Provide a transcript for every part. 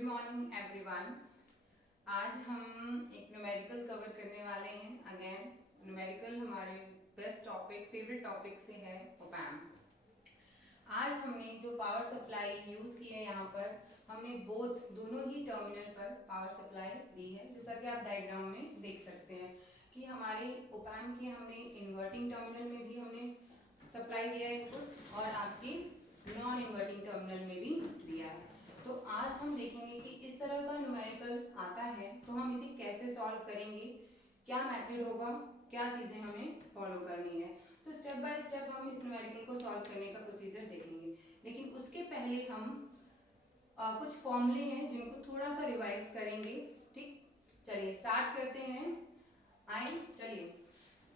Good morning everyone. आज हम एक न्यूमेरिकल कवर करने वाले हैं। अगेन न्यूमेरिकल हमारे बेस्ट टॉपिक, फेवरेट टॉपिक से है ओपैम्प। आज हमने जो पावर सप्लाई यूज़ की है, यहाँ पर हमने दोनों ही टर्मिनल पर पावर सप्लाई दी है। जैसा कि आप डायग्राम में देख सकते हैं कि हमारे ओपैम्प की हमने इन्वर्टिंग टर्मिनल में भी हमने सप्लाई दिया है इनपुट, और आपकी नॉन इन्वर्टिंग टर्मिनल में भी दिया है। तो आज हम देखेंगे कि इस तरह का न्यूमेरिकल आता है तो हम इसे कैसे सॉल्व करेंगे, क्या मेथड होगा, क्या चीज़ें हमें फॉलो करनी है। तो स्टेप बाय स्टेप हम इस न्यूमेरिकल को सॉल्व करने का प्रोसीजर देखेंगे। लेकिन उसके पहले हम कुछ फॉर्मूले हैं जिनको थोड़ा सा रिवाइज करेंगे। ठीक, चलिए स्टार्ट करते हैं। चलिए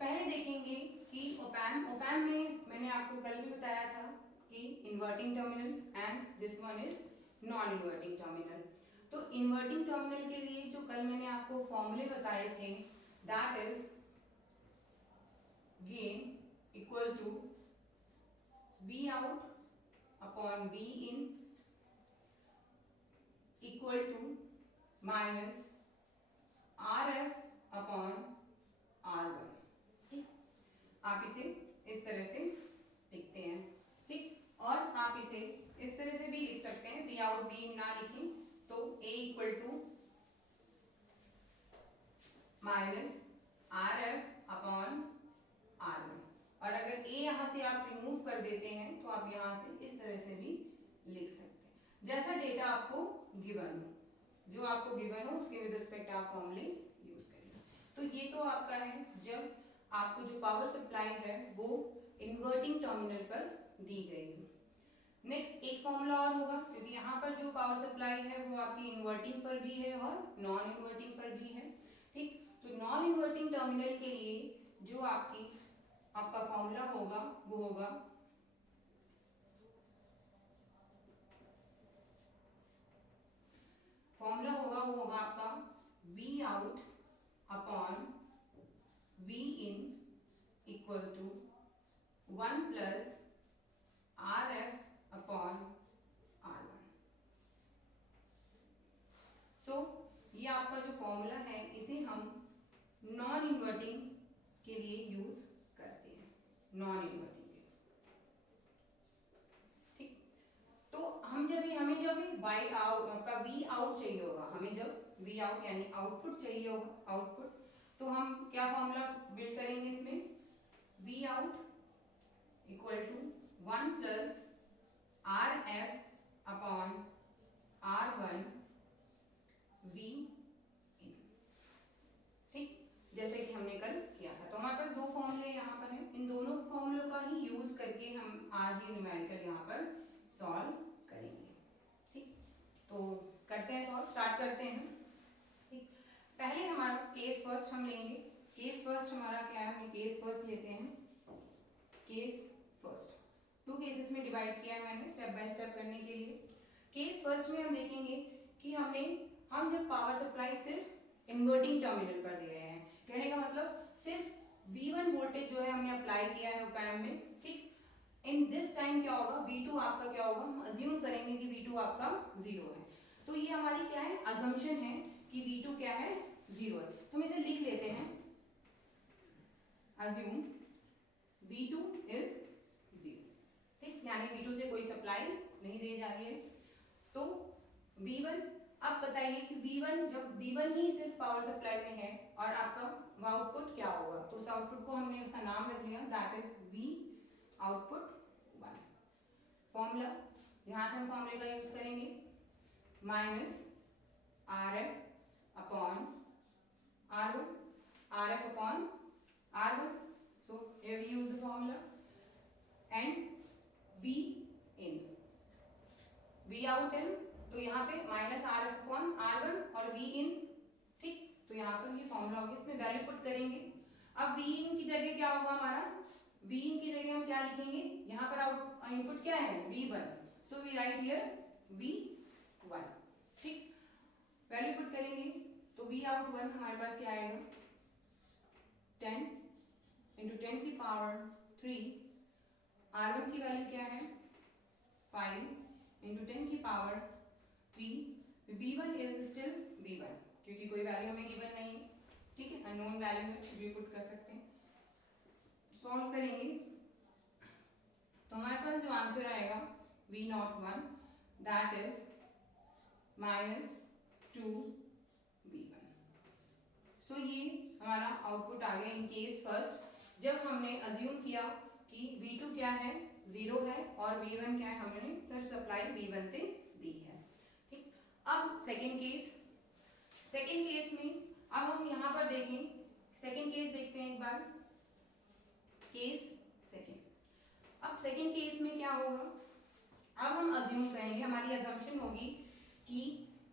पहले देखेंगे कि ओपैम्प में मैंने आपको कल भी बताया था कि inverting terminal and this one is non inverting terminal. तो इन्वर्टिंग टर्मिनल के लिए जो कल मैंने आपको फॉर्मूले बताए थे, that is gain equal to V out upon V in equal to minus R F upon R one. ठीक, आप इसे इस तरह से लिखते हैं। ठीक, और आप इसे इस तरह से भी लिख सकते हैं, बी आउट बी इन ना लिखें तो A equal to minus R F upon R one. और अगर ए यहां से आप रिमूव कर देते हैं तो आप यहां से इस तरह से भी लिख सकते हैं, जैसा डेटा आपको गिवन हो, जो आपको गिवन हो उसके विद रिस्पेक्ट आप फॉर्मूले यूज करेंगे। तो ये तो आपका है जब आपको जो पावर सप्लाई है वो इन्वर्टिंग टर्मिनल पर दी गई है। नेक्स्ट एक फॉर्मूला और होगा, क्योंकि यहाँ पर जो पावर सप्लाई है वो आपकी इन्वर्टिंग पर भी है और नॉन इन्वर्टिंग पर भी है। ठीक, तो नॉन इन्वर्टिंग टर्मिनल के लिए जो आपका फॉर्मूला होगा वो होगा आपका V out upon V in equal to 1 plus R F upon R one. So ये आपका जो फॉर्मूला है इसे हम नॉन इन्वर्टिंग के लिए यूज करते हैं, नॉन इन्वर्टिंग के। ठीक, तो हमें जब वाई आउट का वी आउट चाहिए होगा, हमें जब वी आउट यानी आउटपुट चाहिए होगा, आउटपुट, तो हम क्या फॉर्मूला बिल्ड करेंगे इसमें, V out equal to 1 plus R F upon R one V in. ठीक, जैसे कि हमने कल किया था। तो हमारे पास दो फॉर्मूले यहाँ पर हैं, इन दोनों फॉर्मूलों का ही यूज करके हम आज ये न्यूमेरिकल यहाँ पर सॉल्व करेंगे। ठीक, तो करते हैं सॉल्व, स्टार्ट करते हैं। ठीक, पहले हमारा केस फर्स्ट हम लेंगे। केस फर्स्ट हमारा क्या है, हम केस फर्स्ट लेते हैं। केस फर्स्ट 2 केसेस में डिवाइड किया है मैंने स्टेप बाय स्टेप करने के लिए। केस फर्स्ट में हम देखेंगे कि हम जब पावर सप्लाई सिर्फ इन्वर्टिंग टर्मिनल पर दे रहे हैं, कहने का मतलब सिर्फ V1 वोल्टेज जो है हमने अप्लाई किया है ओपैम्प में। ठीक, इन दिस टाइम क्या होगा, V2 आपका क्या होगा, हम अज्यूम करेंगे कि V2 आपका 0 है। तो ये हमारी क्या है, अजम्पशन है कि V2 क्या है, 0 है। तो हम इसे लिख लेते हैं, अज्यूम V2 इज 0। ठीक, यानी V2 से कोई सप्लाई नहीं दी जा रही है। तो V1, अब बताइए कि जब V1 ही सिर्फ पावर सप्लाई में है और आपका आउटपुट क्या होगा, तो उस आउटपुट को हमने उसका नाम रख लिया, that is V output 1। Formula, यहां से हम फॉर्मूले का यूज करेंगे, minus R F upon R one, R F upon R one. So here we use the formula and V in, V out in, तो यहाँ पे minus R F upon R one और V इन। ठीक, तो यहाँ पर ये formula हो गया, इसमें वैल्यू पुट करेंगे। अब V इन की जगह क्या होगा हमारा, V इन की जगह हम क्या लिखेंगे, यहाँ पर आउट इनपुट क्या है, V1, so we write here V1। ठीक, वैल्यू पुट करेंगे तो V आउट 1 हमारे पास क्या आएगा, 10 इंटू 10 की पावर 3, R1 की वैल्यू क्या है, 5 इंटू 10 की power 3, V1 v1 is still v1 क्योंकि कोई वैल्यू हमें गिवन नहीं है, ठीक है, अननोन वैल्यू है, भी पुट कर सकते हैं। सॉल्व करेंगे तो हमारे पास जो आंसर आएगा v01 दैट इज -2v1। सो ये हमारा आउटपुट आ गया इन केस फर्स्ट, जब हमने अज्यूम किया कि v2 क्या है 0 है और v1 क्या है हमने सिर्फ सप्लाई v1 से दी है, ठीक। अब सेकेंड केस में अब हम यहाँ पर देखें, सेकेंड केस देखते हैं एक बार, केस सेकेंड। अब सेकेंड केस में क्या होगा, अब हम अज्यूम करेंगे, हमारी अजम्पशन होगी कि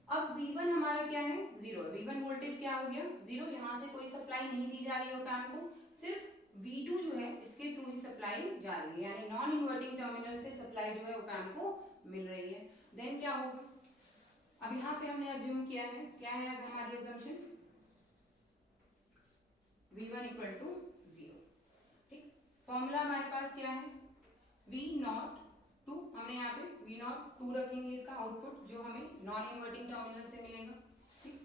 अब v1 हमारा क्या है 0, v1 वोल्टेज क्या हो गया 0, यहाँ से कोई सप्लाई नहीं दी जा रही है ओपैम्प को, सिर्फ v2 जो है इसके थ्रू ही सप्लाई जा रही है, यानी नॉन इन्वर्टिंग टर्मिनल से सप्लाई जो है ओपैम्प को मिल रही है। देन क्या होगा, अब यहाँ पे हमने अज्यूम किया है, क्या है आज हमारी अजम्पशन v1 इक्वल टू 0, ठीक। फॉर्मूला हमारे पास क्या है v02, हमने यहाँ पे v02 रखेंगे, इसका आउटपुट जो हमें नॉन इन्वर्टिंग टर्मिनल से मिलेगा, ठीक।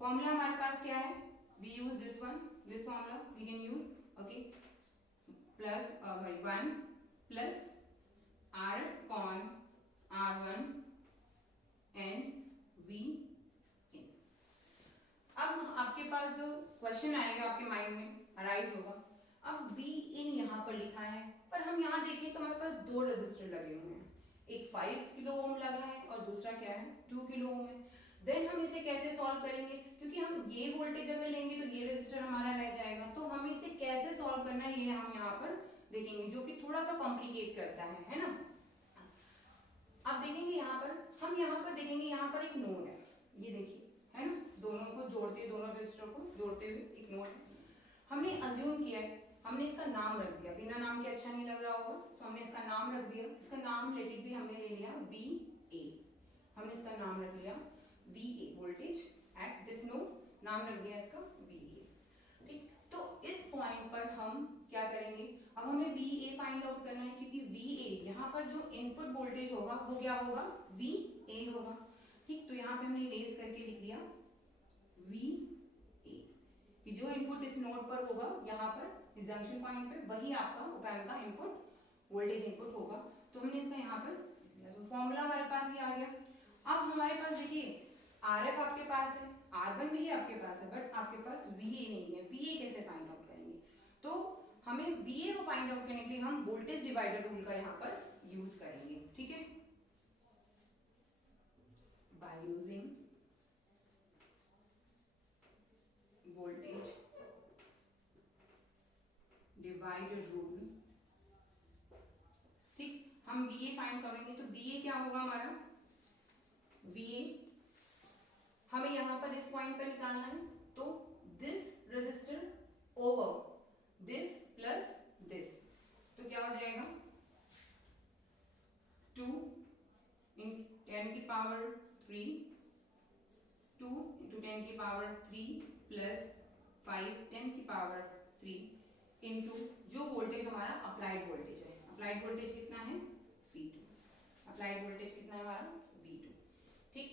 फॉर्मूला हमारे पास क्या है, we use this formula we can use, okay, plus 1 plus RF upon R1 and V in। अब आपके पास जो क्वेश्चन आएगा आपके माइंड में अराइज होगा, अब V in यहाँ पर लिखा है, पर हम यहाँ देखें तो हमारे पास दो रजिस्टर लगे हुए हैं, एक 5 किलो ओम लगा है और दूसरा क्या है 2 किलो ओम है। देन हम इसे कैसे सॉल्व करेंगे, क्योंकि हम ये वोल्टेज अगर लेंगे तो ये रजिस्टर हमारा रह जाएगा, तो हमें इसे कैसे सॉल्व करना है ये हम यहाँ पर देखेंगे, जो कि थोड़ा सा कॉम्प्लिकेट करता है ना। अब देखेंगे यहाँ पर, हम यहाँ पर देखेंगे, यहाँ पर एक नोड है, ये देखिए है ना, दोनों को जोड़ते, दोनों रजिस्टर को जोड़ते हुए एक नोड है। हमने अज्यूम किया है, हमने इसका नाम रख दिया, बिना नाम के अच्छा नहीं लग रहा होगा, तो हमने इसका नाम रख दिया, इसका नाम रिलेटेड भी हमने ले लिया VA, हमने इसका नाम रख लिया VA, voltage at this node, नाम रख दिया इसका VA, ठीक। तो इस पॉइंट पर हम क्या करेंगे, अब हमें VA फाइंड आउट करना है, क्योंकि VA यहाँ पर जो इनपुट वोल्टेज होगा वो क्या होगा VA होगा, ठीक। तो यहाँ पे हमने लेस करके लिख दिया VA, कि जो इनपुट इस नोड पर होगा यहाँ पर इस जंक्शन पॉइंट पे, वही आपका ओपैम्प का इनपुट वोल्टेज इनपुट होगा, तो हमने इसका यहाँ पर फॉर्मूला हमारे पास ही आ गया। अब हमारे पास देखिए RF आपके पास है, R1 भी आपके पास है, बट आपके पास VA नहीं है, VA कैसे फाइंड आउट करेंगे, तो हमें VA को फाइंड आउट करने के लिए हम वोल्टेज डिवाइडर रूल का यहाँ पर यूज करेंगे, ठीक है, by using voltage divider rule, ठीक। हम VA फाइंड करेंगे, तो VA क्या होगा हमारा, VA हमें यहाँ पर इस पॉइंट पर निकालना है, तो this resistor over this plus this, तो क्या हो जाएगा 2 × 10 की पावर 3, 2 × 10 की पावर 3 प्लस 5 10 की पावर 3 इंटू जो वोल्टेज हमारा अप्लाइड वोल्टेज है, अप्लाइड वोल्टेज कितना है V2, अप्लाइड वोल्टेज कितना है हमारा V2, ठीक।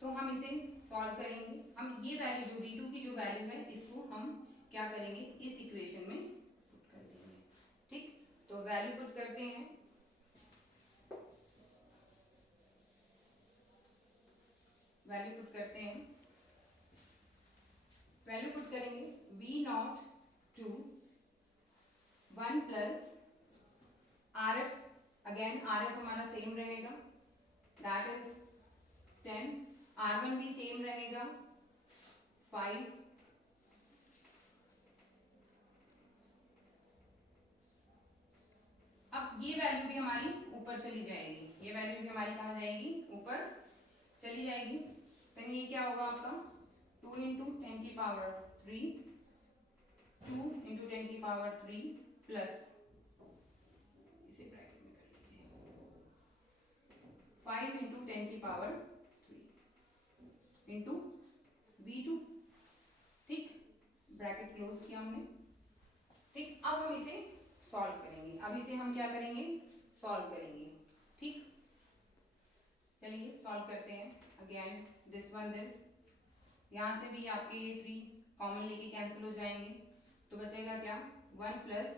तो हम इसे सॉल्व करेंगे, हम ये वैल्यू जो V2 की जो वैल्यू है इसको हम क्या करेंगे इस इक्वेशन में पुट कर देंगे, ठीक। तो वैल्यू पुट करते हैं, वैल्यू पुट करते हैं, वैल्यू पुट करेंगे V02 1 plus RF, again RF हमारा सेम रहेगा दैट इज 10, R1 भी सेम रहेगा 5, अब ये वैल्यू भी हमारी ऊपर चली जाएगी, ये वैल्यू भी हमारी कहाँ जाएगी ऊपर चली जाएगी, तो ये क्या होगा आपका 2 × 10 की पावर 3, 2 × 10 की पावर 3 प्लस, इसे ब्रैकेट में कर लीजिए 5 × 10 की पावर 3 इंटू V2, ठीक, ब्रैकेट क्लोज किया हमने, ठीक। अब हम इसे सॉल्व करेंगे, अब इसे हम क्या करेंगे सॉल्व करेंगे, ठीक। चलिए सॉल्व करते हैं। अगेन दिस वन दिस, यहाँ से भी आपके ये 3 कॉमन लेके कैंसिल हो जाएंगे, तो बचेगा क्या 1 प्लस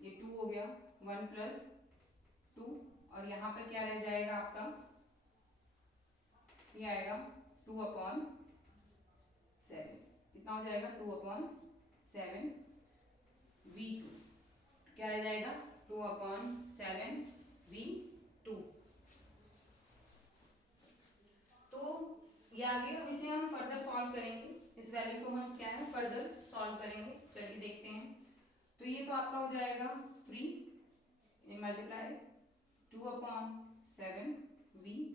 ये 2 हो गया 1 प्लस 2, और यहाँ पे क्या रह जाएगा आपका, ये आएगा 2/7, कितना हो जाएगा 2/7 v2, क्या रह जाएगा 2/7 v2। तो ये आगे अब इसे हम फर्दर सॉल्व करेंगे, इस वैल्यू को हम क्या है फर्दर सॉल्व करेंगे। चलिए देखते हैं। तो ये तो आपका हो जाएगा 3 मल्टीप्लाई 2/7 v2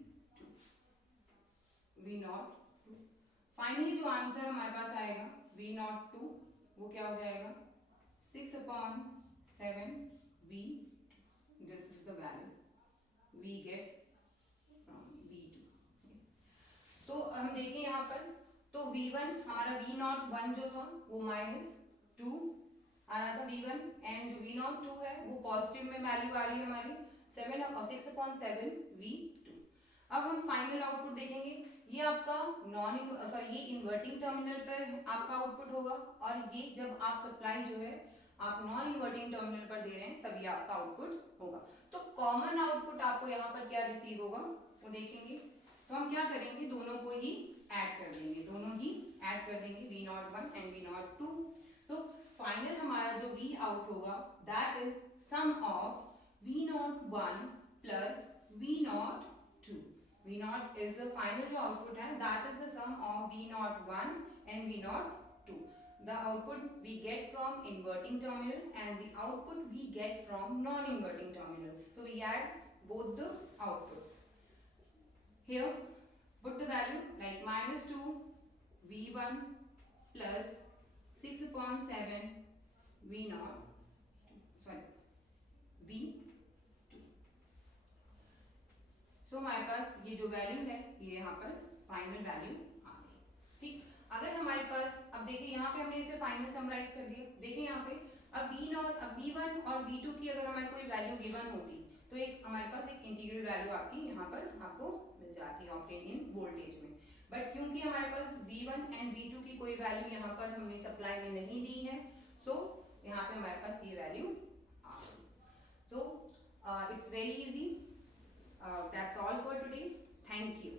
v02। फाइनली जो आंसर हमारे पास आएगा v02 वो क्या हो जाएगा 6/7 v2। This is the value we get from v2। तो हम देखें यहाँ पर, तो v1 हमारा v01 जो था वो -2 आ रहा था v1, एंड जो v02 है वो पॉजिटिव में वैल्यू आ रही है हमारी 7 और 6/7 v2। अब हम फाइनल आउटपुट देखेंगे। ये आपका ये इन्वर्टिंग टर्मिनल पर आपका आउटपुट होगा, और ये जब आप सप्लाई जो है आप नॉन इन्वर्टिंग टर्मिनल पर दे रहे हैं तभी आपका आउटपुट होगा। तो कॉमन आउटपुट आपको यहाँ पर क्या रिसीव होगा वो देखेंगे। तो हम क्या करेंगे, दोनों को ही ऐड कर देंगे, v01 एंड v02। तो फाइनल हमारा जो v आउट होगा that is sum of v01 plus v02। v0 is the final जो output है, that is the sum of v01 and v02। The output we get from inverting terminal and the output we get from non-inverting terminal. So we add both the outputs. Here put the value like -2 v1 plus 6/7 v0 v2। सो हमारे पास ये जो value है ये यहाँ पर final value आ गई। ठीक, अगर हमारे पास अब देखिए यहाँ पे हमने इसे फाइनल समराइज कर दिया। देखिए यहाँ पे अब v1 और v2 की अगर हमारे कोई वैल्यू गिवन होती तो एक हमारे पास एक इंटीग्रल वैल्यू आपकी यहाँ पर आपको मिल जाती है ऑब्टेन इन वोल्टेज में। बट क्योंकि हमारे पास v1 एंड v2 की कोई वैल्यू यहाँ पर हमने सप्लाई में नहीं दी है, सो यहाँ पे हमारे पास ये वैल्यू आ गई। So it's very easy. That's all for today. Thank you.